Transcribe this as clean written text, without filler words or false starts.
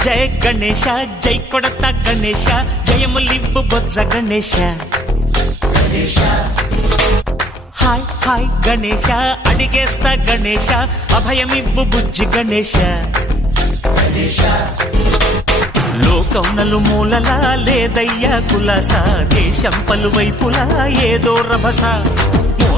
జయ గణేశ జై కొడత గణేశ జయములివ్వు బొజ్జ Ganesha hi hi Ganesha అడిగేస్తా Ganesha అభయమివ్వు బుజ్జి గణేశ లోకం నలుమూలలా లేదయ్యా కులాస దేశం పలువైపులా ఏదో రభస